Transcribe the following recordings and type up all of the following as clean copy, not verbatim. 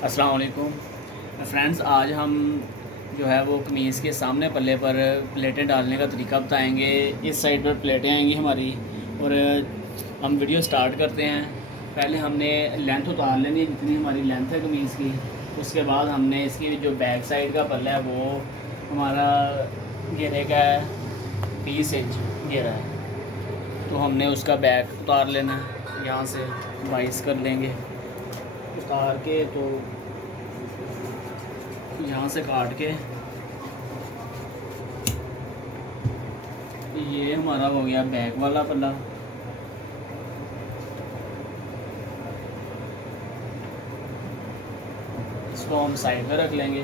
अस्सलाम वालेकुम फ्रेंड्स। आज हम जो है वो कमीज़ के सामने पल्ले पर प्लेटें डालने का तरीका बताएंगे। इस साइड पर प्लेटें आएंगी हमारी और हम वीडियो स्टार्ट करते हैं। पहले हमने लेंथ उतार लेनी है जितनी हमारी लेंथ है कमीज़ की। उसके बाद हमने इसकी जो बैक साइड का पल्ला है वो हमारा घेरे का है 20 इंच घेरा है, तो हमने उसका बैक उतार लेना है। यहाँ से 22 कर लेंगे उतार के, तो यहाँ से काट के ये हमारा हो गया बैक वाला पल्ला। इसको हम साइड पे रख लेंगे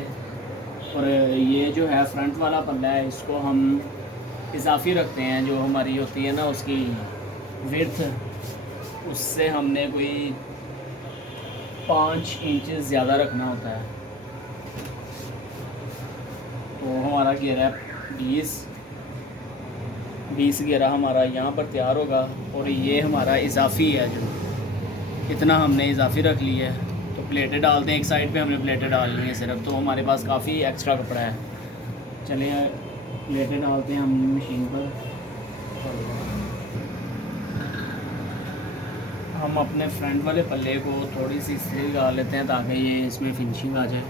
और ये जो है फ्रंट वाला पल्ला है इसको हम इजाफी रखते हैं। जो हमारी होती है ना उसकी विड्थ, उससे हमने कोई 5 इंच ज़्यादा रखना होता है। तो हमारा घेरा 20 घेरा हमारा यहाँ पर तैयार होगा और ये हमारा इजाफी है, जो इतना हमने इजाफी रख लिया है। तो प्लेटें डालते हैं, एक साइड पे हमने प्लेटें डालनी है सिर्फ, तो हमारे पास काफ़ी एक्स्ट्रा कपड़ा है। चलिए प्लेटें डालते हैं हम मशीन पर। हम अपने फ्रंट वाले पल्ले को थोड़ी सी इस्त्री लगा लेते हैं ताकि ये इसमें फिनिशिंग आ जाए।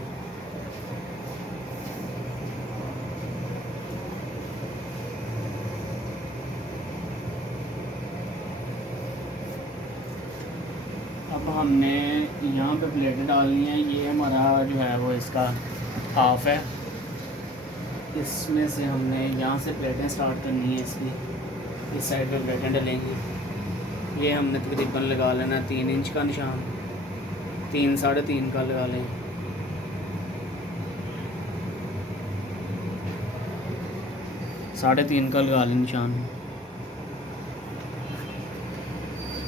अब हमने यहाँ पे प्लेटें डालनी है। ये हमारा जो है वो इसका हाफ है, इसमें से हमने यहाँ से प्लेटें स्टार्ट करनी है। इसकी इस साइड पे प्लेटें डलेंगी। ये हमने तकरीबन लगा लेना 3 इंच का निशान, 3 साढ़े 3 का लगा लें। साढ़े 3 का लगा लें निशान।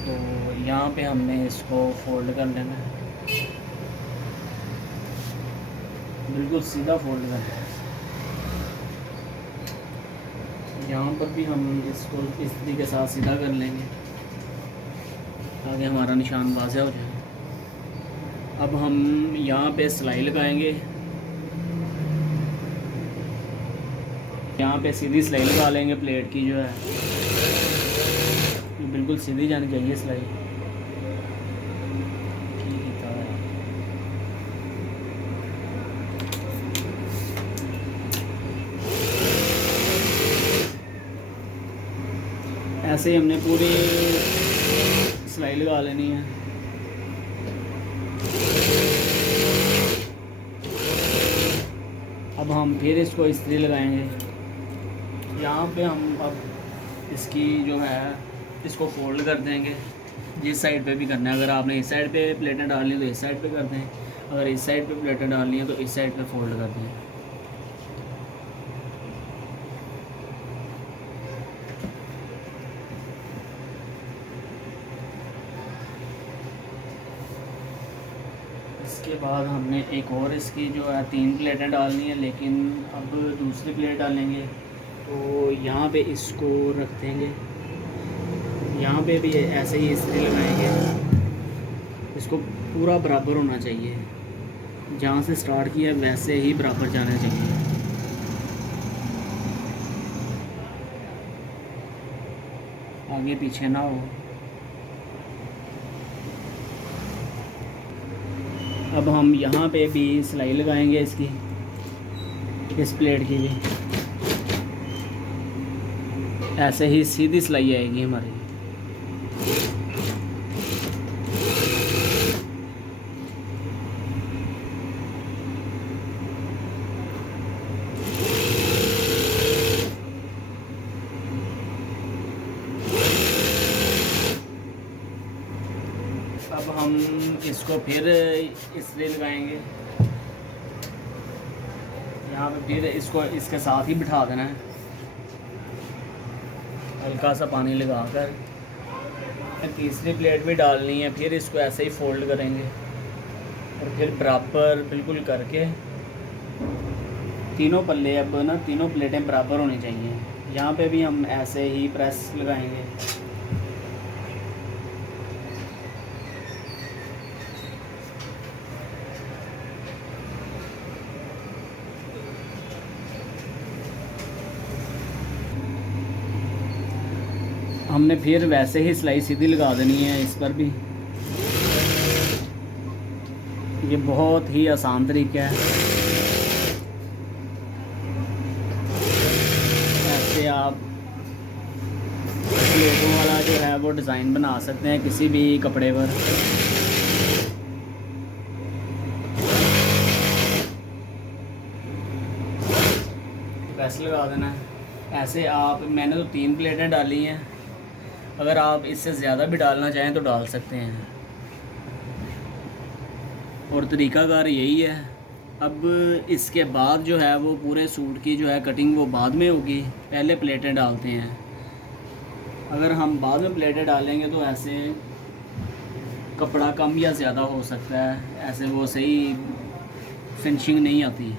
तो यहाँ पे हमने इसको फोल्ड कर लेना है, बिल्कुल सीधा फोल्ड करना है। यहाँ पर भी हम इसको इस्त्री के साथ सीधा कर लेंगे ताकि हमारा निशान वाज़ेह हो जाए। अब हम यहाँ पे सिलाई लगाएंगे। यहाँ पे सीधी सिलाई लगा लेंगे। प्लेट की जो है ये बिल्कुल सीधी जानी चाहिए सिलाई। ऐसे ही हमने पूरी सिलाई लगा लेनी है। अब हम फिर इसको इस्त्री लगाएंगे। यहाँ पे हम अब इसकी जो है इसको फोल्ड कर देंगे। जिस साइड पे भी करना है, अगर आपने इस साइड पे प्लेटें डालनी है तो इस साइड पे कर दें, अगर इस साइड पे प्लेटें डालनी है तो इस साइड पे फोल्ड कर दें। इसके बाद हमने एक और इसकी जो है 3 प्लेटें डालनी है, लेकिन अब दूसरी प्लेट डालेंगे। तो यहाँ पे इसको रख देंगे। यहाँ पे भी ऐसे ही इस्त्री लगाएंगे। इसको पूरा बराबर होना चाहिए, जहाँ से स्टार्ट किया वैसे ही बराबर जाना चाहिए। आगे पीछे ना हो। अब हम यहाँ पे भी सिलाई लगाएंगे इसकी, इस प्लेट की भी ऐसे ही सीधी सिलाई आएगी हमारी। अब हम इसको फिर इस्त्री लगाएंगे। यहाँ पे फिर इसको इसके साथ ही बिठा देना है, हल्का सा पानी लगाकर। तीसरी प्लेट भी डालनी है, फिर इसको ऐसे ही फोल्ड करेंगे और फिर बराबर बिल्कुल करके तीनों पल्ले, अब ना तीनों प्लेटें बराबर होनी चाहिए। यहाँ पे भी हम ऐसे ही प्रेस लगाएंगे। हमने फिर वैसे ही सिलाई सीधी लगा देनी है इस पर भी। ये बहुत ही आसान तरीका है। ऐसे आप प्लेटों वाला जो है वो डिज़ाइन बना सकते हैं किसी भी कपड़े पर। वैसे लगा देना है। ऐसे आप, मैंने तो 3 प्लेटें डाली हैं, अगर आप इससे ज़्यादा भी डालना चाहें तो डाल सकते हैं। और तरीक़ाकार यही है। अब इसके बाद जो है वो पूरे सूट की जो है कटिंग वो बाद में होगी, पहले प्लेटें डालते हैं। अगर हम बाद में प्लेटें डालेंगे तो ऐसे कपड़ा कम या ज़्यादा हो सकता है, ऐसे वो सही फिनिशिंग नहीं आती।